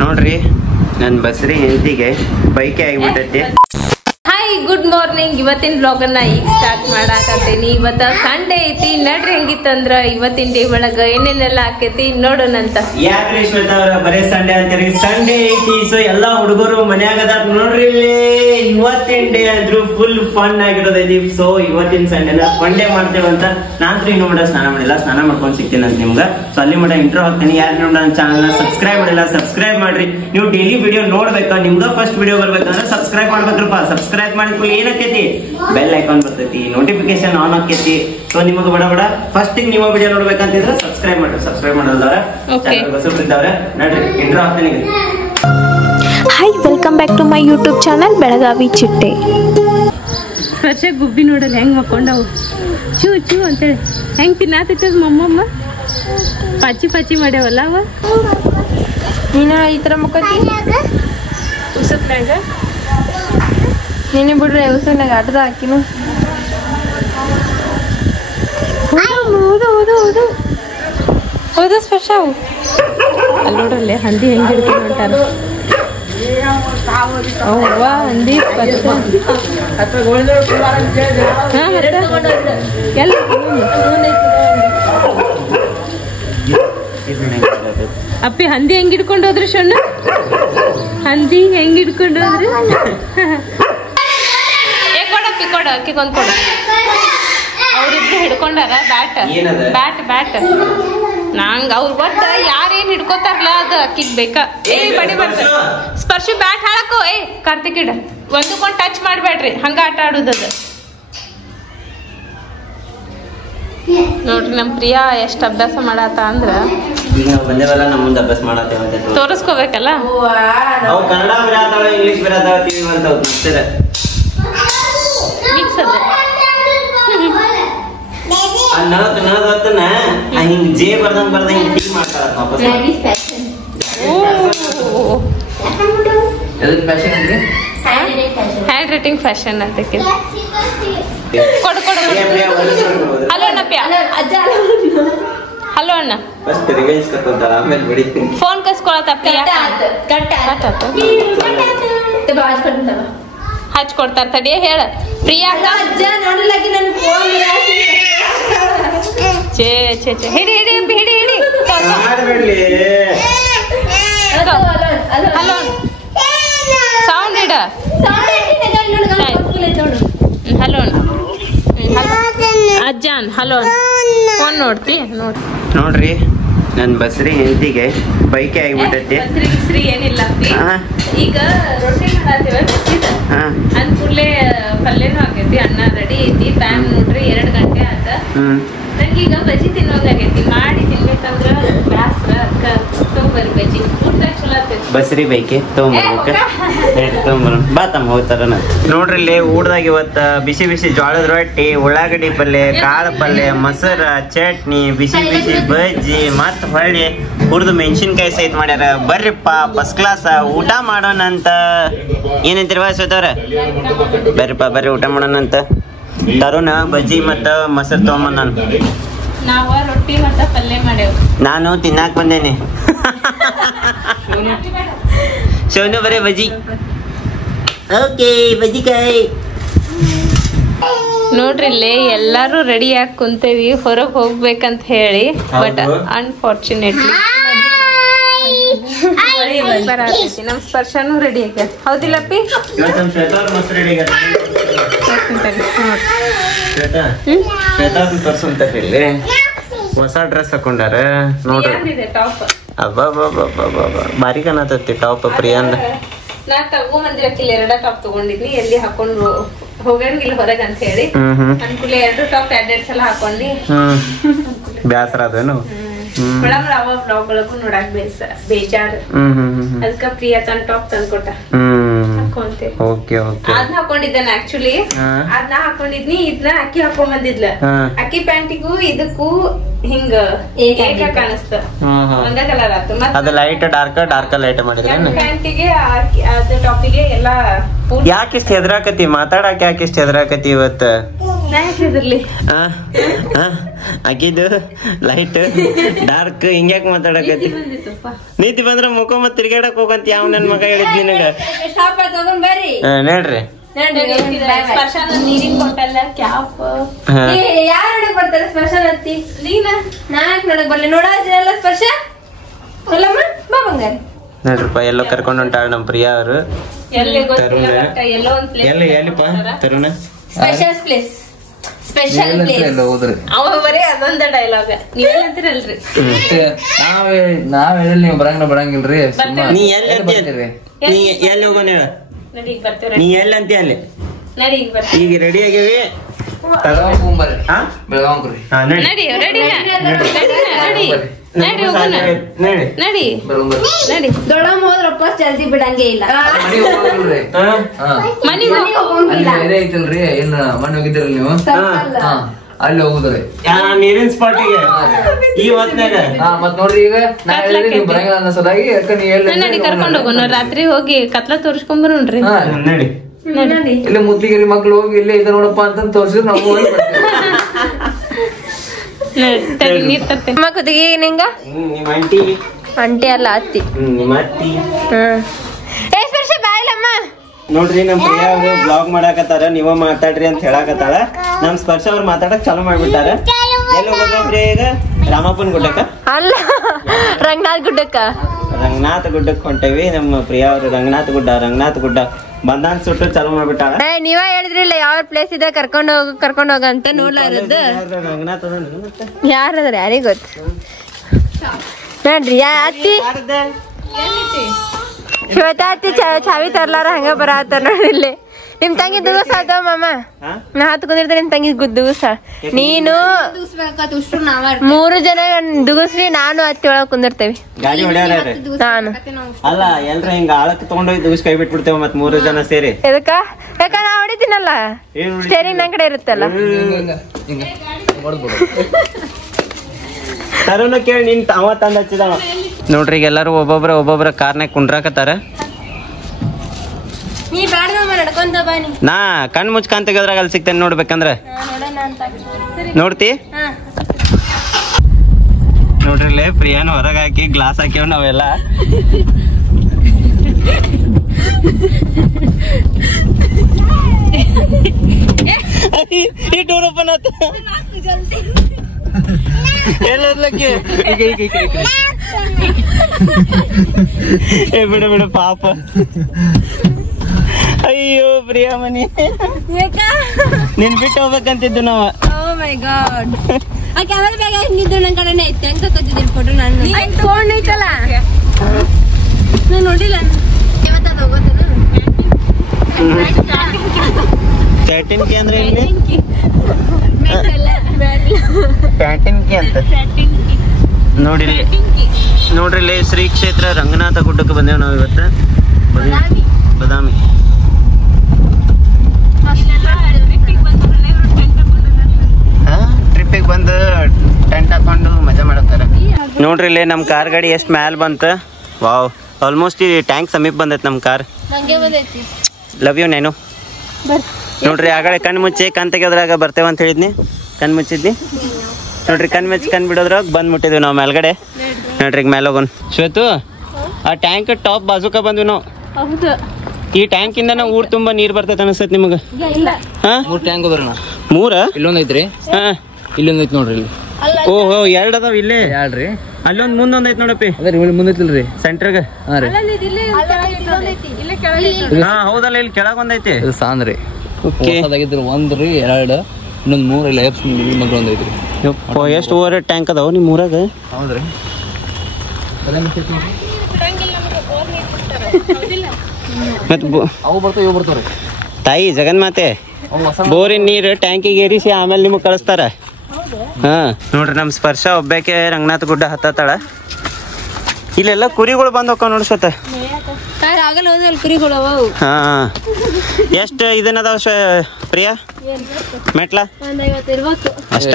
ನೋಡ್ರಿ ನನ್ನ ಬಸ್ರಿ ಹೆಂಡತಿಗೆ ಬೈಕೆ ಆಗಿಬಿಟ್ಟೈತಿ. Hi good morning. ಇವತ್ತಿನ ಬ್ಲಾಗ್ ಅನ್ನ ಈಗ ಸ್ಟಾರ್ಟ್ ಮಾಡಾಕತ್ತೀನಿ. ಇವತ್ತ ಸಂಡೇ ಐತಿ. ನಡ್ರಿ ಹೆಂಗಿತ್ತಂದ್ರ ಇವತ್ತಿನ ಡೇ ಒಳಗ ಏನೇನೆಲ್ಲ ಆಕೈತಿ ನೋಡೋಣಂತ. ಯಾಕ್ರಿ ಶ್ವೇತಾ ಅವ್ರ ಬರೇ ಸಂಡೇ ಅಂತೀರಿ? ಸಂಡೇ ಐತಿ, ಸೊ ಎಲ್ಲಾ ಹುಡುಗರು ಮನ್ಯಾಗದ ನೋಡ್ರಿ. ಇಲ್ಲಿ ಇವತ್ತಿನ ಡೇ ಅಂದ್ರು ಫುಲ್ ಫನ್ ಆಗಿರೋದೈತಿ. ಸೊ ಇವತ್ತಿನ ಸಂಡೇನ ಫನ್ ಡೇ ಮಾಡ್ತೇವೆ ಅಂತ ನಾನ್ ಇನ್ನು ಮಟ ಸ್ನಾನ ಮಾಡಿಲ್ಲ, ಸ್ನಾನ ಮಾಡ್ಕೊಂಡ್ ಸಿಗ್ತೀನಿ ಅಂತ ನಿಮ್ಗ. ಸೊ ಅಲ್ಲಿ ಮಟ ಇಂಟ್ರೋ ಹಾಕ್ತೀನಿ. ಯಾರು ನೋಡ ನನ್ನ ಚಾನಲ್ ಸಬ್ಸ್ಕ್ರೈಬ್ ಮಾಡಿಲ್ಲ ಸಬ್ಸ್ಕ್ರೈಬ್ ಮಾಡ್ರಿ. ನೀವು ಡೈಲಿ ವಿಡಿಯೋ ನೋಡ್ಬೇಕಾ, ನಿಮ್ಗ ಫಸ್ಟ್ ವಿಡಿಯೋ ಬರ್ಬೇಕಂದ್ರೆ ಸಬ್ಸ್ಕ್ರೈಬ್ ಮಾಡ್ಬೇಕ್ರಪ್ಪ. ಸಬ್ಸ್ಕ್ರೈಬ್ ಮಾಡಿದ್ಮೇಲೆ ಏನಾಕೈತಿ, ಬೆಲ್ ಐಕಾನ್ ಬರ್ತೈತಿ, ನೋಟಿಫಿಕೇಶನ್ ಆನ್ ಆಕೈತಿ. ಸೊ ನಿಮಗೆ ಬಡ ಬಡ ಫಸ್ಟ್ ನೀವು ವಿಡಿಯೋ ನೋಡ್ಬೇಕಂತಿದ್ರೆ ಸಬ್ಸ್ಕ್ರೈಬ್ ಮಾಡ್ರಿ. ಸಬ್ಸ್ಕ್ರೈಬ್ ಮಾಡೋದವ್ರ ಹೊಸಬ್ರಿದ್ದವ್ರೆ ನಡ್ರಿ ಇಂಟ್ರೋ ಹಾಕ್ತೀನಿ. Hi, welcome back to my YouTube channel Belagavi Chitte. ಸ್ವಚ್ಛ ಗುಬ್ಬಿ ನೋಡಲ್ಲ ಹೆಂಗ್ ಮಕ್ಕೊಂಡವು, ಚೂ ಚೂ ಅಂತೇಳಿ ಹೆಂಗ್ ತಿನ್ನತೈತದ ಮಮ್ಮಮ್ಮ. ಪಾಚಿ ಪಾಚಿ ಮಾಡ್ಯಾವಲ್ಲ ಅವ. ನೀನು ಈ ಥರ ಮುಖತಿ ಉಸತ್ನಾಗ ನೀನೇ ಬಿಡ್ರಿ. ಉಸತ್ನಾಗ ಆಟದ ಹಾಕಿನು ಹೌದು ಸ್ಪರ್ಶ. ಅಲ್ಲಿ ನೋಡ್ರಲ್ಲೇ ಹಂದಿ ಹೆಂಗ್ ಹಿಡ್ಕೊಂಡು ಹೊಂಟಾರ. ಅವ್ವ ಹಂದಿ ಅಪ್ಪಿ ಹಂದಿ ಹೆಂಗ್ ಹಿಡ್ಕೊಂಡು ಹೋದ್ರಿ ಶಣ್ಣ? ಹಂದಿ ಹೆಂಗ್ ಹಿಡ್ಕೊಂಡು ಹೋದ್ರಿ? ಕೊಡಪ್ಪಿ ಕೊಡ, ಅಕ್ಕಿಗೊಂದು ಕೊಡ. ಅವ್ರಿಬ್ರು ಹಿಡ್ಕೊಂಡಾರ ಬ್ಯಾಟ್ ಬ್ಯಾಟ್ ಬ್ಯಾಟ್. ನಂಗ ಅವ್ರ ಒಟ್ಟ ಯಾರೇನ್ ಹಿಡ್ಕೋತಾರಲ್ಲ ಅದು ಅಕ್ಕಿಗ್ ಬೇಕಾ. ಏ ಬಡಿ ಬರ್ತ ಸ್ಪರ್ಶಿ ಬ್ಯಾಟ್ ಹಾಳಕೋ. ಏ ಕಾರ್ತಿಕ್ ಇಡ ಒಂದಕ್ಕೊಂಡ್ ಟಚ್ ಮಾಡ್ಬೇಡ್ರಿ, ಹಂಗ ಆಟ ಆಡುದದ. ನೋಡ್ರಿ ನಮ್ ಪ್ರಿಯಾ ಎಷ್ಟ್ ಅಭ್ಯಾಸ ಮಾಡಾತ ಅಂದ್ರ ಬಂದೇವಲ್ಲ ನಮ್ಮ ಮುಂದೆ ಅಭ್ಯಾಸ ಮಾಡತ್ತೇವೆ ತೋರಿಸ್ಕೋಬೇಕಲ್ಲ. ಕನ್ನಡ ಬರತಾವ, ಇಂಗ್ಲಿಷ್ ಬರತಾವ, ಟಿವಿ ಅಂತ ಮಿಕ್ಸ್ ಅದ. ಹಿಂಗ್ ಜೇ ಬರ್ದಂಗ್ ಬರ್ದಂಗ್ ಟೀ ಮಾಡ್ತಾರ ವಾಪಸ್. ಹ್ಯಾಂಡ್ ರೈಟಿಂಗ್ ಫ್ಯಾಷನ್ ಅಂತ ಕೊಡು ಕೊಡು. ಹಲೋ ಅಣ್ಣ ಪ್ಯಾ. ಹಲೋ ಅಣ್ಣ. ಫೋನ್ ಕಸ್ಕೊಳತ್ತ ಪ್ರಿಯಾ. ಹಚ್ಕೊಡ್ತಾರ ತಡಿ ಹೇಳ ಪ್ರಿಯಾ. ಛೇ ಛೇ ಛೇ ಹಿಡಿ ಹಿಡಿ ಹಿಡಿ ಹಿಡಿ. ಹಲೋ ಸೌಂಡ್ ಇಡ. ಹಲೋ ಅಜ್ಜಾನ್ ಹಲೋ ಫೋನ್ ನೋಡ್ತಿ ನೋಡ್ರಿ. ನೋಡ್ರಿ ನನ್ ಬಸ್ರಿ ಹೆಂಡತಿಗೆ ಬೈಕೆ ಆಗಿಬಿಟ್ಟೈತಿ. ಬಸ್ರಿ ಏನಿಲ್ಲ ಈಗ ರೊಟ್ಟಿ ಮಾಡಾತೀವ ಅಂದ್ ಕೂಡ್ಲೆ ಪಲ್ಯನೂ ಆಗೈತಿ, ಅನ್ನ ರೆಡಿ ಐತಿ. ಟೈಮ್ ನೋಡ್ರಿ 2 ಗಂಟೆ ಆತ. ನಂಗೀಗ ಬಜ್ಜಿ ತಿನ್ನೋದಾಗೈತಿ. ಮಾಡಿ ತಿನ್ಬೇಕಂದ್ರ ಬ್ಯಾಸ್ರ ಅದ್ಕ ತೊಗೊಂಬರ್ರಿ ಬಜ್ಜಿ. ಊಟ ಚಲೋ ಆಗ್ತೈತಿ. ಬಸ್ರಿ ಬೈಕೆ ತಗೊಂಬರ್ಬೇಕ. ಬಾ ತಮ್ಮ ಹೋಗ್ತಾರ. ನೋಡ್ರಿ ಇಲ್ಲಿ ಊಟದಾಗ ಇವತ್ತ ಬಿಸಿ ಬಿಸಿ ಜೋಳದ ರೊಟ್ಟಿ, ಉಳ್ಳಾಗಡ್ಡಿ ಪಲ್ಯ, ಕಾಳು ಪಲ್ಯ, ಮೊಸರ, ಚಟ್ನಿ, ಬಿಸಿ ಬಿಸಿ ಬಜ್ಜಿ, ಮತ್ ಹೊಳ್ಳಿ ಹುರಿದು ಮೆಣಸಿನ್ಕಾಯಿ ಸಹಿತ ಮಾಡ್ಯಾರ. ಬರ್ರಿಪ್ಪ ಫಸ್ಟ್ ಕ್ಲಾಸ್ ಊಟ ಮಾಡೋಣ ಅಂತ. ಏನಂತೀರ ಶ್ವೇತವ್ರ? ಬರ್ರಿಪ್ಪ ಬರ್ರಿ ಊಟ ಮಾಡೋಣ ಅಂತ. ತರುಣ ಬಜ್ಜಿ ಮತ್ತ ಮೊಸರು ತಗೊಂಬಂದ. ನಾವ ರೊಟ್ಟಿ ಮತ್ತ ಪಲ್ಯ ಮಾಡೇವ್. ನಾನು ತಿನ್ನಾಕ್ ಬಂದೇನೆ. ಸೋನು ಬರೇ ಬಜ್ಜಿ. ಓಕೆ ಬಜ್ಜಿಕಾಯಿ. ನೋಡ್ರಿ ಇಲ್ಲಿ ಎಲ್ಲಾರು ರೆಡಿ ಆಗಿ ಕುಂತೇವಿ ಹೊರಗ್ ಹೋಗ್ಬೇಕಂತ ಹೇಳಿ. ಬಟ್ ಅನ್ಫಾರ್ಚುನೇಟ್ಲಿ ನಮ್ ಸ್ಪರ್ಶನೂ ರೆಡಿ ಆಗ್ಯಾರ. ಹೌದಿಲ್ಲಪ್ಪಿ? ಹೊಸ ಡ್ರೆಸ್ ಹಾಕೊಂಡಾರ ನೋಡ್ರಿ. ಬಾರಿ ಕಾಣತೈತಿ ಟಾಪ್ ಪ್ರಿಯಾಂದ. ನಾ ತಗೊಂಬಂದಿರಕ್ಕಿಲ್ಲ 2 ಟಾಪ್ ತಗೊಂಡಿದ್ನಿ. ಎಲ್ಲಿ ಹಾಕೊಂಡು ಹೋಗಂಗಿಲ್ಲ ಹೊರಗ ಅಂತ ಹೇಳಿ ಅನ್ಕೂಲೆ 2 ಟಾಪ್ 2 ಸಲ ಹಾಕೊಂಡಿ. ಬ್ಯಾಸರ ಅದೇನು ಒಳಗ ಅವ ಬ್ಲಾಗ್ ಒಳಗೂ ನೋಡಾಕ್ ಬೇಜಾರ್. ಅದಕ್ಕ ಪ್ರಿಯಾ ತನ್ ಟಾಪ್ ತಂದ್ಕೊಟ್ಟ. ಅದ್ನ ಹಾಕೊಂಡಿದ್ದಾನ. ಆಕ್ಚುಲಿ ಅದ್ನ ಹಾಕೊಂಡಿದ್ನಿ. ಇದನ್ನ ಅಕ್ಕಿ ಹಾಕೊಂಡ್ ಬಂದಿದ್ಲ. ಅಕ್ಕಿ ಪ್ಯಾಂಟಿಗೂ ಇದಕ್ಕೂ ಹಿಂಗ ಏಕ ಕಾಣಿಸ್ತ. ಒಂದ ಕಲರ್ ಆತು. ಅದು ಲೈಟ್ ಡಾರ್ಕ್ ಡಾರ್ಕ್ ಲೈಟ್ ಮಾಡಿದ್ರೆ ಪ್ಯಾಂಟಿಗೆ ಅದು ಟಾಪಿಗೆ ಎಲ್ಲಾ ಯಾಕಿಷ್ಟ ಹೆದರಾಕತಿ? ಮಾತಾಡಕ್ ಯಾಕಿಷ್ಟ ಹೆದರಾಕತಿ ಇವತ್ತ? ಆಕಿದು ಲೈಟ್ ಡಾರ್ಕ್ ಹಿಂಗ್ಯಾಕ್ ಮಾತಾಡಕತ್ತಿ ನೀತಿ ಬಂದ್ರ ಮುಖ ಮತ್ ತಿರ್ಗಾಡಕ್ ಹೋಗಂತ ಯಾವ ನನ್ ಮಗ ಹೇಳಿದ್ ನಿನಗ ನೋಡ್ರಿ ನೀರಿನ ಕೊಟ್ಟಲ್ಲ ಕ್ಯಾಪ್ ಯಾರು ಬರ್ತಾರೆ ಸ್ಪರ್ಶ ನತ್ತಿ ನಾಕ್ ನೋಡಕ್ ಬರ್ಲಿ ನೋಡಲ್ಲ ಸ್ಪರ್ಶ ಅಲ್ಲಮ್ಮ ಬಾ ಬಂಗಾರಿ ನೋಡ್ರಪ್ಪ ಎಲ್ಲೋ ಕರ್ಕೊಂಡು ಹೊಂಟಾಳ ನಮ್ ಪ್ರಿಯಾ ಅವರು ಎಲ್ಲಿಪ್ಪ ತರುಣ ಸ್ಪೆಷಲ್ ಪ್ಲೇಸ್ ಸ್ಪೆಷಲ್ ಪ್ಲೇಸ್ ಅವ ಬರೀ ಅದೊಂದ ಡೈಲಾಗ್ ನೀವೇನಂತೀರಲ್ರಿ ನಾವ್ ಹೇಳಿ ನೀವು ಬರಂಗಿಲ್ರಿ ನೀ ಎಲ್ಲಿ ಅಂತೀರಿ ನೀ ಎಲ್ಲಿ ಹೋಗೋಣ ಹೇಳ ನೀ ಎಲ್ಲಿ ಅಂತೀ ಅಲ್ಲಿ ಈಗ ರೆಡಿ ಆಗಿವಿ ದೊಡ್ಡಮ್ಮ ಹೋದ್ರಪ್ಪ ಜಲ್ದಿ ಬಿಡಂಗೆ ಇಲ್ಲ ಐತಲ್ರಿ ಏನ್ ಮಣ್ಣು ಹೋಗಿದ್ರಲ್ಲ ನೀವು ಅಲ್ಲಿ ಹೋಗುದ್ರಿ ನೀರಿನ ಸ್ಪಾಟಿಗೆ ಈ ಹೊತ್ನಾಗ ಮತ್ ನೋಡ್ರಿ ಈಗ ನಾ ಹೇಳಿದ್ರಿ ನೀವು ಬರಂಗಿಲ್ಲ ಅನ್ನೋ ಸಲಾಗಿ ಯಾಕ ನೀ ನಡಿ ಕರ್ಕೊಂಡ್ ಹೋಗೋಣ ರಾತ್ರಿ ಹೋಗಿ ಕತ್ಲ ತೋರಿಸ್ಕೊಂಡ್ ಬರೋಣ್ರಿ ನಡಿ ಇಲ್ಲಿ ಮುದ್ಲಿಗಿರಿ ಮಕ್ಳು ಹೋಗಿ ಇಲ್ಲೇ ಇದ ನೋಡಪ್ಪ ಅಂತ ತೋರ್ಸಿದ್ರು ನಾವು ಹೋಗಿ ನೀರ್ ತರ್ತೇನೆ ಅಮ್ಮ ಕುದಿಗೆ ನಿಂಗ ನಿಮ್ಮ ಆಂಟಿ ಅಂಟಿ ಅಲ್ಲ ಅತ್ತಿ ನಿಮ್ಮ ಅತ್ತಿ ಎಷ್ಟು ವರ್ಷ ಬಾಯಿಲಮ್ಮ ನೋಡ್ರಿ ನಮ್ ಪ್ರಿಯಾ ಅವ್ರು ಬ್ಲಾಗ್ ಮಾಡಾಕತ್ತಾರ ನೀವ ಮಾತಾಡ್ರಿ ಅಂತ ಹೇಳಾಕತ್ತಾಳ ನಮ್ ಸ್ಪರ್ಶ ಅವ್ರು ಮಾತಾಡಕ್ ಚಾಲು ಮಾಡ್ಬಿಟ್ಟಾರ ಎಲ್ಲಿ ಹೋಗೋದು ಪ್ರಿಯಾ ಈಗ ರಾಮಪ್ಪನ ಗುಡ್ಡಕ್ಕ ಅಲ್ಲ ರಂಗನಾಥ್ ಗುಡ್ಡಕ್ಕ ರಂಗನಾಥ ಗುಡ್ಡಕ್ ಹೊಂಟೇವಿ ನಮ್ಮ ಪ್ರಿಯಾ ಅವ್ರು ರಂಗನಾಥ ಗುಡ್ಡ ಬಂದಾನ್ ಸುಟ್ಟು ಚಾಲು ಮಾಡ್ಬಿಟ್ಟಾಳ ನೀವ ಹೇಳಿದ್ರಿಲ್ಲ ಯಾವ ಪ್ಲೇಸ್ ಇದೆ ಕರ್ಕೊಂಡ್ ಹೋಗ ಅಂತ ನೋಡ್ಲಾರದು ರಂಗನಾಥ ಯಾರದ್ರ ಯಾರಿಗ ಗೊತ್ತು ನೋಡ್ರಿ ಅತ್ತಿ ಶ್ವೇತಾ ಅತ್ತಿ ಚಾವಿ ತರ್ಲಾರ ಹಂಗ ಬರತ್ತಾರ ನೋಡಿ ಇಲ್ಲಿ ನಿಮ್ ತಂಗಿ ದಿವಸ ಅದಾವ ಮಾಮ ನಾ ಹತ್ ಕುಂದಿರ್ತಾರೆ ನಿಮ್ ತಂಗಿ ದಿವಸ ನೀನು 3 ಜನ ದುಗಸ್ರಿ ನಾನು ಅತ್ತಿ ಒಳಗ್ ಕುಂದಿರ್ತೇವಿ ಗಾಡಿ ಹೊಡ್ಯಾರ ನಾನು ಅಲ್ಲ ಎಲ್ರ ಹಿಂಗ ಆಳಕ್ ತಗೊಂಡೋಗಿ ದುಗಿಸ್ ಕೈ ಬಿಟ್ಬಿಡ್ತೇವ ಮತ್ 3 ಜನ ಸೇರಿ ಎದಕ್ಕ ಯಾಕ ನಾ ಹೊಡಿತೀನಲ್ಲ ಸ್ಟೇರಿಂಗ್ ನನ್ ಕಡೆ ಇರುತ್ತಲ್ಲ ತರುಣ ಕೇಳಿ ನಿನ್ ಅವ ತಂದ ಹಚ್ಚಿದವ ನೋಡ್ರಿ ಈಗ ಎಲ್ಲಾರು ಒಬ್ಬೊಬ್ರ ಕಾರ್ನಾಗ ಕುಂಡ್ರಾಕತ್ತಾರ ನೀ ಬ್ಯಾಡ ನಡ್ಕೊಂತ ಬಾನಿ ನಾ ಕಣ್ ಮುಚ್ಚ ಕಾನ್ ತೆಗೆದ್ರಾಗ ಅಲ್ಲಿ ಸಿಗ್ತೇನೆ ನೋಡ್ಬೇಕಂದ್ರ ನೋಡ್ತಿ ನೋಡ್ರಿ ಪ್ರಿಯಾನ್ ಹೊರಗ ಹಾಕಿ ಗ್ಲಾಸ್ ಹಾಕಿವ್ ನಾವೆಲ್ಲ ಈ ಡೋರ್ ಓಪನ್ ಆತ ಬಿಡ ಪಾಪ ಅಯ್ಯೋ ಪ್ರಿಯಾ ಮನಿ ನಿನ್ ಬಿಟ್ಟು ಹೋಗ್ಬೇಕಂತಿದ್ದು ನಾವ ಮೈ ಗಾಡ್ ಆ ಕ್ಯಾಮೆರಾ ಬ್ಯಾಗ್ ನಿಂದು ನನ್ ಕಡೆನೇ ಐತೆ ಅಂತ ಕತ್ತಿದ್ದೀನಿ ಫೋಟೋ ನಾನು ಫೋನ್ ಐತಲ್ಲ ನಾನು ನೋಡಿಲ್ಲ ಇವತ್ತದು ಹೋಗೋದು ಕ್ಯಾಟಿನ್ಕಿ ಅಂದ್ರೆ ಕ್ಯಾಟಿನ್ಕಿ ಅಂತ ನೋಡ್ರಿ ಶ್ರೀ ಕ್ಷೇತ್ರ ರಂಗನಾಥ ಗುಡ್ಡಕ್ಕೆ ಬಂದೇವ್ ನಾವ್ ಇವತ್ತು ಬದಾಮಿ ಟ್ರಿಪ್ಪಿಗೆ ಬಂದು ಟೆಂಟ್ ಹಾಕೊಂಡು ಮಜಾ ಮಾಡತ್ತಾರ ನೋಡ್ರಿ ಇಲ್ಲಿ ನಮ್ ಕಾರ್ ಗಾಡಿ ಎಷ್ಟ್ ಮ್ಯಾಲ್ ಬಂತ ವಾವ್ ಆಲ್ಮೋಸ್ಟ್ ಈ ಟ್ಯಾಂಕ್ ಸಮೀಪ ಬಂದೈತಿ ನಮ್ ಕಾರ್ ಲವ್ ಯು ನೇನು ನೋಡ್ರಿ ಆಗಡೆ ಕಣ್ ಮುಚ್ಚಿ ಕಣ್ ತೆಗೆದ್ರಾಗ ಬರ್ತೇವ ಅಂತ ಹೇಳಿದ್ನಿ ಕಣ್ ಮುಚ್ಚಿದ್ನಿ ನೋಡ್ರಿ ಕಣ್ ಮುಚ್ಚಿ ಕಣ್ ಬಿಡೋದ್ರಾಗ ಬಂದ್ ಮುಟ್ಟಿದ್ವಿ ನಾವು ಮೇಲ್ಗಡೆ ನೋಡ್ರಿ ಈಗ ಮೇಲೆ ಹೋಗೋಣ ಶ್ವೇತು ಆ ಟ್ಯಾಂಕ್ ಟಾಪ್ ಬಾಜುಕ ಬಂದ್ವಿ ನಾವು ಈ ಟ್ಯಾಂಕ್ ಇಂದ ನಾವು ಊರ್ ತುಂಬಾ ನೀರ್ ಬರ್ತೈತೆ ಅನಿಸ್ತೈತಿ ನಿಮಗ ಹಾ 3 ಟ್ಯಾಂಕ್ ಹೋದ್ರಣ 3 ಇಲ್ಲೊಂದ್ ಐತ್ರಿ ಹಾ ಇಲ್ಲೊಂದ್ ಐತಿ ನೋಡ್ರಿ ಇಲ್ಲಿ ಓಹೋ 2 ಅದಾವ ಇಲ್ಲೇ ಹೇಳ್ರಿ ಅಲ್ಲೊಂದ್ ಮುಂದೊಂದ್ ಐತಿ ನೋಡಪ್ಪಿ ಅದ್ರಿ ಮುಂದೈತಿಲ್ರಿ ಸೆಂಟ್ರಾಗ ಹಾ ರೀ ಹಾ ಹೌದಲ್ಲ ಇಲ್ಲಿ ಕೆಳಗ್ ಒಂದೈತಿ ಇದು ಸಾಂದ್ರಿ ಓಕೆ ಹೊಸದಾಗಿದ್ರು 1 ರೀ 2 ಇನ್ನೊಂದ್ 3 ಇಲ್ಲ ಮಗ್ಳು ಒಂದ್ ಐತ್ರಿ ಎಷ್ಟು ಓವರ್ ಟ್ಯಾಂಕ್ ಅದಾವ ನಿಮ್ ಊರಾಗ ಹೌದ್ರಿ ಮತ್ ಅವು ಬರ್ತಾವ ಇವು ಬರ್ತಾವ್ರಿ ತಾಯಿ ಜಗನ್ಮಾತೆ ಬೋರಿನ ನೀರು ಟ್ಯಾಂಕಿಗೆ ಏರಿಸಿ ಆಮೇಲೆ ನಿಮಗ್ ಕಳಿಸ್ತಾರ ಹಾ ನೋಡ್ರಿ ನಮ್ ಸ್ಪರ್ಶ ಒಬ್ಬಾಕೆ ರಂಗನಾಥ ಗುಡ್ಡ ಹತ್ತಾಳ ಇಲ್ಲೆಲ್ಲ ಕುರಿಗಳು ಬಂದ್ ಹೋಗ್ತಾವ ನೋಡ್ಸತ್ತ ಆಗಲ್ಲ ಹೋದಲ್ಲ ಕುರಿಗಳು ಹಾ ಎಷ್ಟ ಇದನ್ನದಾವ ಪ್ರಿಯಾ ಮೆಟ್ಲ ಅಷ್ಟ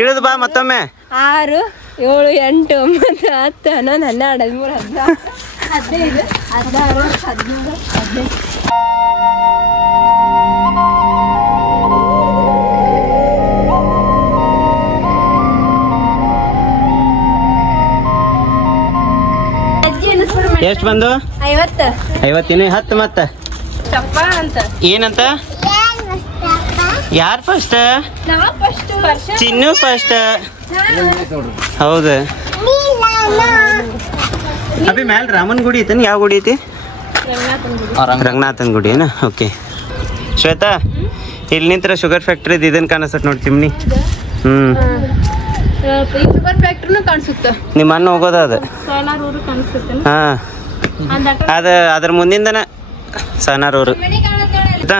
ಇಳಿದ್ ಬಾ ಮತ್ತೊಮ್ಮೆ 6 7 8 9 10 11 12 13 14 15 16 17 18 19 20 ಎಷ್ಟು ಬಂದು 50. 50 ಇನ್ನು 10 ಮತ್ತ ಚಪ್ಪ ಅಂತ ಏನಂತ ಯಾರು ಫಸ್ಟ್ ನಾ ಫಸ್ಟ್ ವರ್ಷ ಚಿನ್ನು ಫಸ್ಟ್ ಹೌದು ಅಭಿ ಮ್ಯಾಲ ರಾಮನ್ ಗುಡಿ ಐತೇನು ಯಾವ ಗುಡಿ ಐತಿ ರಂಗನಾಥನ್ ಗುಡಿ ಏನ ಓಕೆ ಶ್ವೇತಾ ಇಲ್ಲಿ ನಿಂತ್ರ ಶುಗರ್ ಫ್ಯಾಕ್ಟ್ರಿ ಇದನ್ ಕಾಣಿಸ್ತತ್ ನೋಡಿ ಚಿಮ್ನಿ ಶುಗರ್ ಫ್ಯಾಕ್ಟ್ರಿನೂ ಕಾಣಿಸುತ್ತೆ ನಿಮ್ಮ ಅಣ್ಣ ಹೋಗೋದ ಅದು ಸೋನಾರೂರು ಕಾಣಿಸುತ್ತೆ ಹಾ ಅದ್ರ ಮುಂದಿಂದನ ಸನಾರೂರು ಆಯ್ತಾ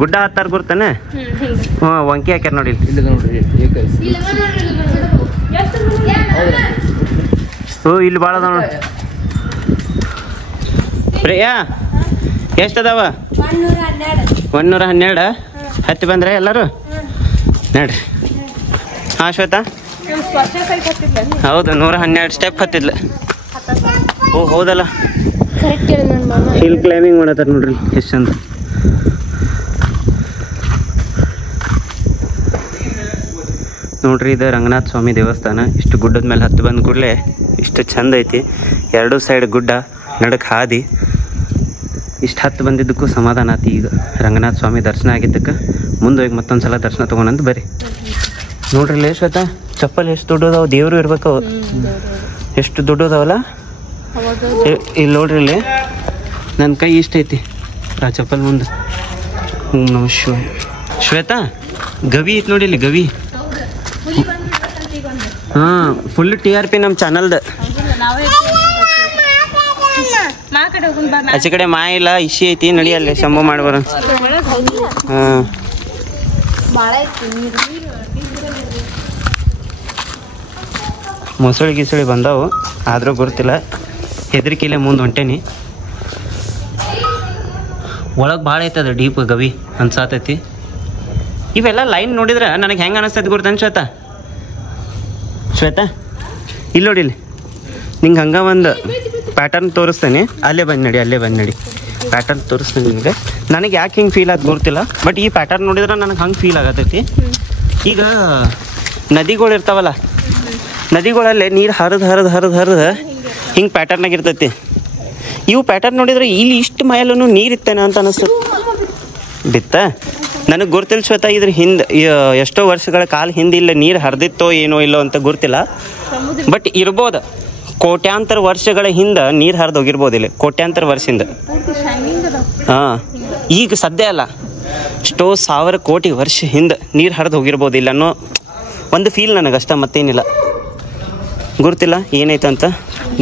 ಗುಡ್ಡ ಹತ್ತಾರ ಗುರ್ತಾನೆ ಹ್ಞೂ ವಂಕಿ ಹಾಕ್ಯಾರ ನೋಡಿ ಇಲ್ಲಿ ನೋಡ್ರಿ ಓ ಇಲ್ಲಿ ಭಾಳ ಅದಾವ ನೋಡಿ ಪ್ರಿಯಾ ಎಷ್ಟದಾವ 112 ಹತ್ತಿ ಬಂದ್ರೆ ಎಲ್ಲರೂ ನಡ್ರಿ ಹಾಂ ಶ್ವೇತಾ ಹೌದು 112 ಸ್ಟೆಪ್ ಹತ್ತಿದ್ಲ ಓ ಹೌದಲ್ಲ ಹಿಲ್ ಕ್ಲೈಂಬಿಂಗ್ ಮಾಡತ್ತಾರ ನೋಡ್ರಿ ಎಷ್ಟು ಚಂದ ನೋಡ್ರಿ ಇದು ರಂಗನಾಥ ಸ್ವಾಮಿ ದೇವಸ್ಥಾನ ಇಷ್ಟು ಗುಡ್ಡದ ಮೇಲೆ ಹತ್ತು ಬಂದ ಕೂಡಲೇ ಇಷ್ಟು ಚಂದ ಐತಿ ಎರಡೂ ಸೈಡ್ ಗುಡ್ಡ ನಡಕ್ ಹಾದಿ ಇಷ್ಟು ಹತ್ತು ಬಂದಿದ್ದಕ್ಕೂ ಸಮಾಧಾನ ಆತಿ ಈಗ ರಂಗನಾಥ ಸ್ವಾಮಿ ದರ್ಶನ ಆಗಿದ್ದಕ್ಕೆ ಮುಂದೆ ಹೋಗಿ ಮತ್ತೊಂದ್ಸಲ ದರ್ಶನ ತೊಗೊಂಡು ಬರ್ರಿ ನೋಡ್ರಿ ಲೇ ಶ್ವೇತಾ ಚಪ್ಪಲ್ ಎಷ್ಟು ದೊಡ್ಡದಾವ ದೇವರು ಇರ್ಬೇಕು ಎಷ್ಟು ದೊಡ್ಡದಾವಲ್ಲ ಇಲ್ಲಿ ನೋಡ್ರಿ ಇಲ್ಲಿ ನನ್ನ ಕೈ ಇಷ್ಟ ಐತಿ ಆ ಚಪ್ಪಲ್ ಮುಂದೆ ನಮ ಶ್ವೇತಾ ಗವಿ ಐತಿ ನೋಡಿ ಇಲ್ಲಿ ಗವಿ ಹಾ ಫುಲ್ TRP ನಮ್ಮ ಚಾನಲ್ದ ಆಚೆ ಕಡೆ ಮಾಯ ಇಲ್ಲ ಇಶಿ ಐತಿ ನಡಿ ಅಲ್ಲಿ ಶಂಭು ಮಾಡ್ಬಾರ ಹಾ ಮೊಸಳಿ ಗಿಸಳಿ ಬಂದಾವು ಆದ್ರೂ ಗೊತ್ತಿಲ್ಲ ಹೆದರಿಕೆಲೆ ಮುಂದೆ ಹೊಂಟೇನಿ ಒಳಗೆ ಭಾಳ ಐತದ ಡೀಪ್ ಗವಿ ಅನ್ಸಾತೈತಿ ಇವೆಲ್ಲ ಲೈನ್ ನೋಡಿದ್ರೆ ನನಗೆ ಹೆಂಗೆ ಅನಿಸ್ತೈತಿ ಗೊತ್ತೇನು ಶ್ವೇತಾ ಇಲ್ಲಿ ನೋಡಿ ಇಲ್ಲಿ ನಿಂಗೆ ಹಂಗೆ ಒಂದು ಪ್ಯಾಟರ್ನ್ ತೋರಿಸ್ತೇನೆ ಅಲ್ಲೇ ಬಂದು ನಡಿ ಪ್ಯಾಟರ್ನ್ ತೋರಿಸ್ತೇನೆ ನಿಮಗೆ ನನಗೆ ಯಾಕೆ ಹಿಂಗೆ ಫೀಲ್ ಆಗಿ ಗೊತ್ತಿಲ್ಲ ಬಟ್ ಈ ಪ್ಯಾಟರ್ನ್ ನೋಡಿದ್ರೆ ನನಗೆ ಹಂಗೆ ಫೀಲ್ ಆಗತೈತಿ ಈಗ ನದಿಗಳು ಇರ್ತಾವಲ್ಲ ನದಿಗಳಲ್ಲೇ ನೀರು ಹರಿದು ಹಿಂಗೆ ಪ್ಯಾಟರ್ನಾಗ ಇರ್ತೈತಿ ಇವು ಪ್ಯಾಟರ್ನ್ ನೋಡಿದ್ರೆ ಇಲ್ಲಿ ಇಷ್ಟು ಮೈಲೂ ನೀರು ಇತ್ತೇನೆ ಅಂತ ಅನಿಸ್ತದೆ ಬಿತ್ತ ನನಗೆ ಗೊತ್ತಿಲ್ಲ ಶ್ವೇತಾ ಇದ್ರ ಹಿಂದೆ ಎಷ್ಟೋ ವರ್ಷಗಳ ಕಾಲ ಹಿಂದೆ ಇಲ್ಲ ನೀರು ಹರಿದಿತ್ತೋ ಏನೋ ಇಲ್ಲೋ ಅಂತ ಗೊತ್ತಿಲ್ಲ ಬಟ್ ಇರ್ಬೋದು ಕೋಟ್ಯಾಂತರ ವರ್ಷಗಳ ಹಿಂದೆ ನೀರು ಹರಿದು ಹೋಗಿರ್ಬೋದು ಇಲ್ಲಿ ಕೋಟ್ಯಾಂತರ ವರ್ಷದಿಂದ ಹಾಂ ಈಗ ಸದ್ಯ ಅಲ್ಲ ಎಷ್ಟೋ 1000 ಕೋಟಿ ವರ್ಷ ಹಿಂದೆ ನೀರು ಹರಿದು ಹೋಗಿರ್ಬೋದು ಇಲ್ಲ ಅನ್ನೋ ಒಂದು ಫೀಲ್ ನನಗಷ್ಟ ಮತ್ತೇನಿಲ್ಲ ಗೊತ್ತಿಲ್ಲ ಏನೈತಂತ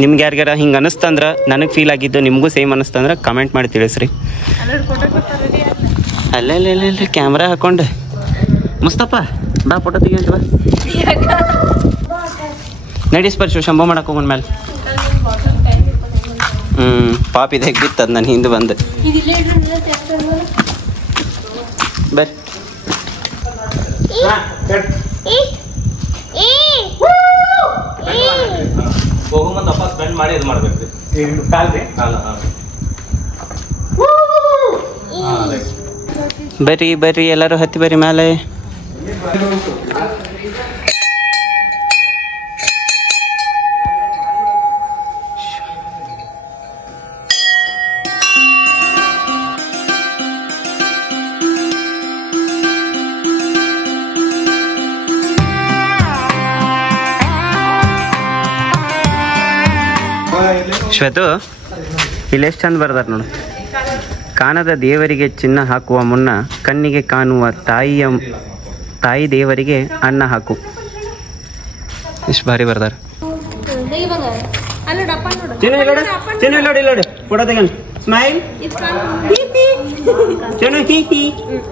ನಿಮ್ಗೆ ಯಾರಿಗಾರ ಹಿಂಗೆ ಅನಿಸ್ತಂದ್ರೆ ನನಗೆ ಫೀಲ್ ಆಗಿದ್ದು ನಿಮಗೂ ಸೇಮ್ ಅನಿಸ್ತಂದ್ರೆ ಕಮೆಂಟ್ ಮಾಡಿ ತಿಳಿಸ್ರಿ ಅಲ್ಲೇ ಕ್ಯಾಮ್ರಾ ಹಾಕೊಂಡು ಮುಸ್ತಪ್ಪ ಬಾ ಫೋಟೋ ತೆಗಿಯಂತ ಬಾ ನಡಿ ಸ್ಪರ್ಶ ಶಂಭು ಮಾಡಕ್ಕೆ ಹೋಗೋಣ ಮೇಲೆ ಪಾಪ ಇದು ಹೇಗೆ ಬಿತ್ತದ ನಾನು ಹಿಂದೆ ಬಂದು ಬರ್ರಿ ಹೋಗೋ ಮತ್ತೆ ವಾಪಸ್ ಬೆಂಡ್ ಮಾಡಿ ಇದು ಮಾಡ್ಬೇಕ್ರಿ ಬರ್ರಿ ಎಲ್ಲರೂ ಹತ್ತಿ ಬರ್ರಿ ಮೇಲೆ ಶ್ವೇತು ಇಲ್ಲಿ ಎಷ್ಟು ಚಂದ ಬರ್ದಾರ ನೋಡು ಕಾಣದ ದೇವರಿಗೆ ಚಿನ್ನ ಹಾಕುವ ಮುನ್ನ ಕಣ್ಣಿಗೆ ಕಾಣುವ ತಾಯಿ ದೇವರಿಗೆ ಅನ್ನ ಹಾಕು ಎಷ್ಟು ಭಾರಿ ಬರ್ದಾರ ಫೋಟೋ ತೆಗ ಸ್ಮೈಲ್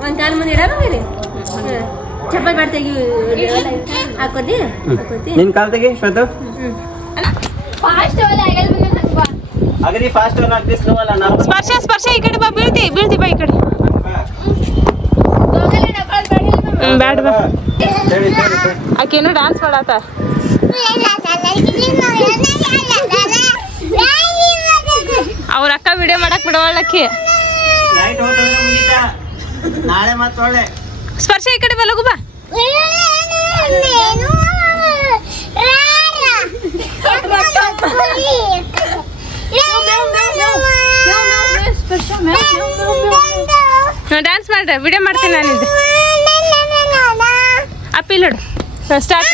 ಒಂದ್ ಕಾಲ್ ಮುಂದೆ ಇಡಬೇಕ್ರಿ ಚಪ್ಪಲ್ ಬಾಡ್ ತೆಗಿ ಹಾಕೋತಿ ನಿನ್ ಕಾಲ್ ತೆಗಿ ಶ್ವೇತು ಅಗದಿ ಫಾಸ್ಟ್ ಸ್ಪರ್ಶ ಈ ಕಡೆ ಬಾ ಬೀಳ್ತಿ ಬಾ ಈ ಕಡೆ ಬ್ಯಾಡ ಬಾ ಆಕೇನು ಡ್ಯಾನ್ಸ್ ಮಾಡಾತ ಅವ್ರ ಅಕ್ಕ ವಿಡಿಯೋ ಮಾಡಕ್ ಬಿಡವಳ್ಳಕ್ಕಿ ನಾಳೆ ಮತ್ತೆ ಸ್ಪರ್ಶ ಈ ಕಡೆ ಬಾ ಲಗು ಬಾ ಮಾತಾಡ ವಿಡಿಯೋ ಮಾಡ್ತೀನಿ ನಾನಿದ್ದು ಅಪ್ಪಿಲ್ಲೋಡು ಸ್ಟಾರ್ಟ್.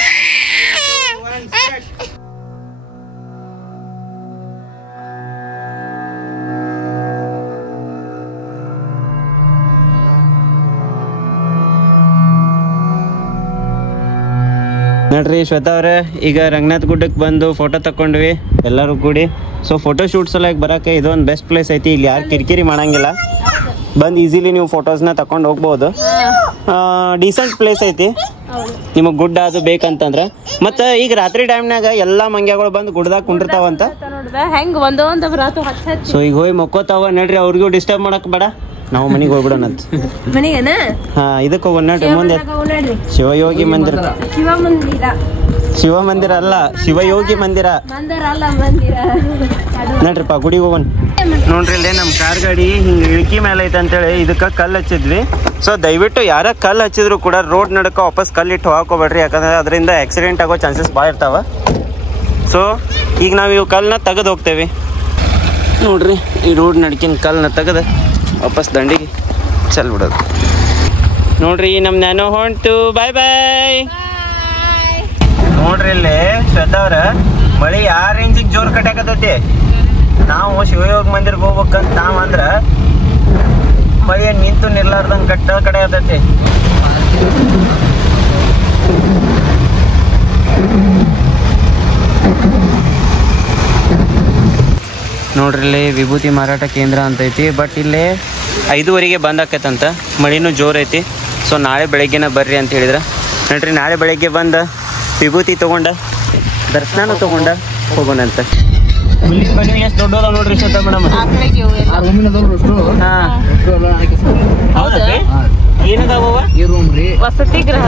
ನೋಡ್ರಿ ಶ್ವೇತಾ ಅವ್ರೆ, ಈಗ ರಂಗನಾಥ್ ಗುಡ್ಡಕ್ಕೆ ಬಂದು ಫೋಟೋ ತಕೊಂಡ್ವಿ ಎಲ್ಲರೂ ಕೂಡಿ. ಸೊ ಫೋಟೋ ಶೂಟ್ ಸಲುವಾಗಿ ಬರೋಕೆ ಇದೊಂದು ಬೆಸ್ಟ್ ಪ್ಲೇಸ್ ಐತಿ. ಇಲ್ಲಿ ಯಾರು ಕಿರಿಕಿರಿ ಮಾಡಂಗಿಲ್ಲ, ಬಂದು ಈಸಿಲಿ ನೀವು ಫೋಟೋಸ್ನ ತಕೊಂಡು ಹೋಗ್ಬೋದು. ಡೀಸೆಂಟ್ ಪ್ಲೇಸ್ ಐತಿ ನಿಮಗೆ ಗುಡ್ಡ ಅದು ಬೇಕಂತಂದ್ರೆ. ಮತ್ತು ಈಗ ರಾತ್ರಿ ಟೈಮ್ನಾಗ ಎಲ್ಲ ಮಂಗ್ಯಗಳು ಬಂದು ಗುಡ್ಡದಾಗ ಕುಂಡಿರ್ತಾವಂತ. ಹೆಂಗ್ ಒಂದೊಂದು ಬರಾತು ಹಚ್ಚ. ಸೊ ಈಗ ಹೋಗಿ ಮಕ್ಕೋತಾವ ನಡ್ರಿ, ಅವ್ರಿಗೂ ಡಿಸ್ಟರ್ಬ್ ಮಾಡಕ್ ಬೇಡ, ನಾವು ಮನೆಗೆ ಹೋಗ್ಬಿಡೋಣಂತ. ಮನೆಗೇನ? ಹಾ ಇದಕ್ಕೆ ಹೋಗೋಣ ನಡ್ರಿ. ಮುಂದೆ ಶಿವಯೋಗಿ ಮಂದಿರ. ಶಿವ ಮಂದಿರ ಅಲ್ಲ, ಶಿವಯೋಗಿ ಮಂದಿರ. ನಡ್ರಿಪ್ಪ ಗುಡಿಗೆ ಹೋಗೋಣ. ನೋಡ್ರಿ ಇಲ್ಲೇ ನಮ್ಮ ಕಾರ್ ಗಾಡಿ ಹಿಂಗೆ ಇಳ್ಕಿ ಮೇಲೆ ಐತೆ ಅಂತೇಳಿ ಇದಕ್ಕೆ ಕಲ್ಲು ಹಚ್ಚಿದ್ವಿ. ಸೊ ದಯವಿಟ್ಟು ಯಾರ ಕಲ್ಲು ಹಚ್ಚಿದ್ರು ಕೂಡ ರೋಡ್ ನಡಕ ವಾಪಸ್ ಕಲ್ಲಿಟ್ಟು ಹಾಕೋಬೇಡ್ರಿ, ಯಾಕಂದ್ರೆ ಅದರಿಂದ ಆಕ್ಸಿಡೆಂಟ್ ಆಗೋ ಚಾನ್ಸಸ್ ಭಾಳ ಇರ್ತಾವ. ಸೊ ಈಗ ನಾವು ಇವು ಕಲ್ಲನ್ನ ತೆಗೆದು ಹೋಗ್ತೇವೆ. ನೋಡ್ರಿ ಈ ರೋಡ್ ನಡ್ಕಿನ ಕಲ್ಲನ್ನ ತೆಗೆದು ವಾಪಸ್ ದಂಡಿಗೆ ಚಲ್ ಬಿಡೋದು. ನೋಡ್ರಿ ನಮ್ಮ ನ್ಯಾನೋ ಹೊಂಟು. ಬಾಯ್ ಬಾಯ್. ನೋಡ್ರಿ ಇಲ್ಲಿ ಶ್ವೇತಾ ಅವ್ರ ಮಳಿ ಆ ರೇಂಜಿಗೆ ಜೋರ್ ಕಟ್ಟಾಕತೈತಿ. ನಾವು ಶಿವಯೋಗ ಮಂದಿರ್ಗೆ ಹೋಗ್ಬೇಕಂತ ನಾವ್ ಅಂದ್ರ ಮಳಿ ನಿಂತು ನಿಲ್ಲಾರ್ದಂಗ್ ಕಡೆ ಆತೈತಿ. ನೋಡ್ರಿ ಇಲ್ಲಿ ವಿಭೂತಿ ಮಾರಾಟ ಕೇಂದ್ರ ಅಂತ ಐತಿ. ಬಟ್ ಇಲ್ಲಿ 5:15 ಬಂದ್ ಆಕೈತಂತ, ಮಳಿನೂ ಜೋರ್ ಐತಿ. ಸೊ ನಾಳೆ ಬೆಳಗ್ಗೆನ ಬರ್ರಿ ಅಂತ ಹೇಳಿದ್ರ. ನೋಡ್ರಿ ನಾಳೆ ಬೆಳಗ್ಗೆ ಬಂದು ವಿಭೂತಿ ತಗೊಂಡ ದರ್ಶನನೂ ತಗೊಂಡ ಹೋಗೋಣಂತ. ಎಷ್ಟು ದೊಡ್ಡದ ನೋಡ್ರಿ ಶ್ವೇತಾ ಮೇಡಮ್. ವಸತಿ ಗೃಹ,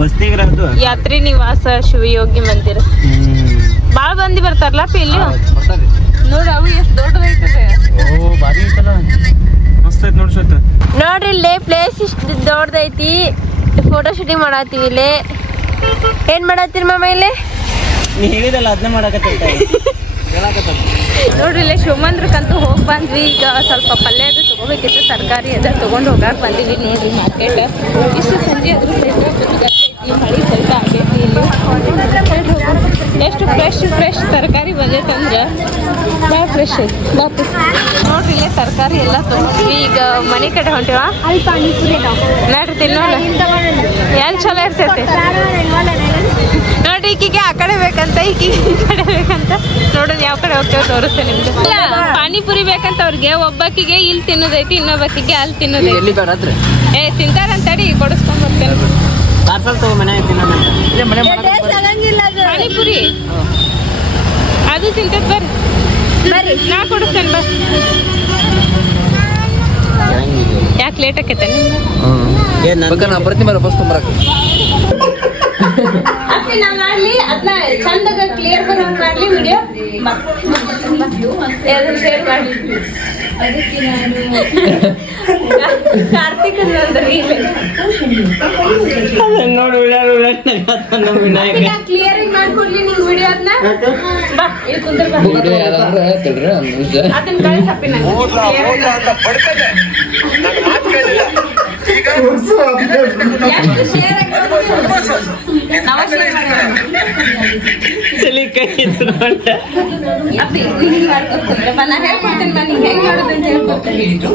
ವಸತಿ ಗೃಹ, ಯಾತ್ರಿ ನಿವಾಸ, ಶಿವಯೋಗಿ ಮಂದಿರ. ಬಾಳ ಮಂದಿ ಬರ್ತಾರಲ್ಲ ಇಲ್ಲಿ. ನೋಡ್ರಿ ಅವು ಎಷ್ಟು ದೊಡ್ಡದೈತದೆ. ಓ ಬಾರಿ ಐತಲ್ಲ, ಮಸ್ತ್ ಐತಿ ನೋಡಿ ಶ್ವೇತಾ. ನೋಡ್ರಿ ಇಲ್ಲಿ ಪ್ಲೇಸ್ ಇಷ್ಟು ದೊಡ್ಡದೈತಿ. ಫೋಟೋ ಶೂಟಿಂಗ್ ಮಾಡತ್ತೀವಿ ಇಲ್ಲಿ. ಏನ್ ಮಾಡತ್ತೀರಿ ಮಾಮ ಇಲ್ಲಿ? ನೀ ಹೇಳಿದಲ್ಲ ಅದನ್ನ ಮಾಡಕತ್ತೈತ. ನೋಡ್ರಿ ಇಲ್ಲಿ ಶಿವಮಂದಿರಕ್ಕಂತೂ ಹೋಗಿ ಬಂದ್ವಿ. ಈಗ ಸ್ವಲ್ಪ ಪಲ್ಯ ಅದು ತಗೋಬೇಕಿತ್ತು, ತರಕಾರಿ ಅದ ತಗೊಂಡು ಹೋಗಾಕ್ ಬಂದಿವಿ. ನೋಡ್ರಿ ಮಾರ್ಕೆಟ್ ಇಷ್ಟು ಸಂಜೆ ಅದ್ರ ಮಳಿ ಸ್ವಲ್ಪ ಆಗೈತಿ. ಇಲ್ಲಿ ಎಷ್ಟು ಫ್ರೆಶ್ ತರಕಾರಿ ಬಂದೈತೆ ಅಂದ್ರೆ ಭಾಳ ಫ್ರೆಶ್ ಐತಿ. ಬಾಪು ನೋಡ್ರಿ ಇಲ್ಲೇ ತರಕಾರಿ ಎಲ್ಲ ತಗೊಂಡ್ವಿ. ಈಗ ಮನೆ ಕಡೆ ಹೊಂಟಿವ. ನೋಡ್ರಿ ತಿನ್ನೋಣ ಹೆಂಗ್ ಚಲೋ ಇರ್ತೈತಿ. ನೋಡ್ರಿ ಈಕಿಗೆ ಆ ಕಡೆ ಬೇಕಂತ, ಈಕಿಗೆ ಈ ಕಡೆ ಬೇಕಂತ. ನೋಡೋಣ ಯಾವ ಕಡೆ ಹೋಗ್ತೇವೆ ತೋರಿಸ್ತೇನೆ ನಿಮ್ಗೆ. ಪಾನಿಪುರಿ ಬೇಕಂತ ಅವ್ರಿಗೆ, ಒಬ್ಬಾಕಿಗೆ ಇಲ್ಲಿ ತಿನ್ನೋದೈತಿ, ಇನ್ನೊಬ್ಬಾಕಿಗೆ ಅಲ್ಲಿ ತಿನ್ನೋದೈತಿ. ತಿಂತಾರಂತಡಿ ಕೊಡಿಸ್ಕೊಂಡ್ ಬರ್ತೇನೆ. ಪಾರ್ಸಲ್ ತಗೋ ಮನೆ ಪಾನಿಪುರಿ ಅದು ತಿಂತದ ಬರ್ರಿ, ನಾ ಕೊಡಿಸ್ತೇನೆ ಬರ್. ಯಾಕೆ ಲೇಟ್ ಆಕೈತೆ? ಮಾಡ್ಲಿ ಅದನ್ನ ಚಂದಾಗ ಕ್ಲಿಯರ್ ಬರೋಂಗ್ ಮಾಡ್ಲಿ ವಿಡಿಯೋ ಶೇರ್ ಮಾಡ್ಲಿ. ಕಾರ್ತಿಕ್ ಕ್ಲಿಯರ್ ಆಗಿ ಮಾಡ್ಕೊಡ್ಲಿ ನಿಂಗ್ ವಿಡಿಯೋ. ಅದನ್ನ ಬಾ ಇಲ್ಲಿ ಕುಂದ್ರ ಅದನ್ನ ಕಳ್ಸಪ್ಪಿ ತಲೆ ಕೈ ಅಪ್ಪಿ ನೀನ್ ಮಾಡ್ಕೊಡ್ತೀನಿ. ನಾ ಹೇಳ್ಕೊಡ್ತೇನೆ, ಬಾ ನಿಂಗೆ ಹೆಂಗ್ ಮಾಡೋದಂತ ಹೇಳ್ಕೊಡ್ತೀನಿ.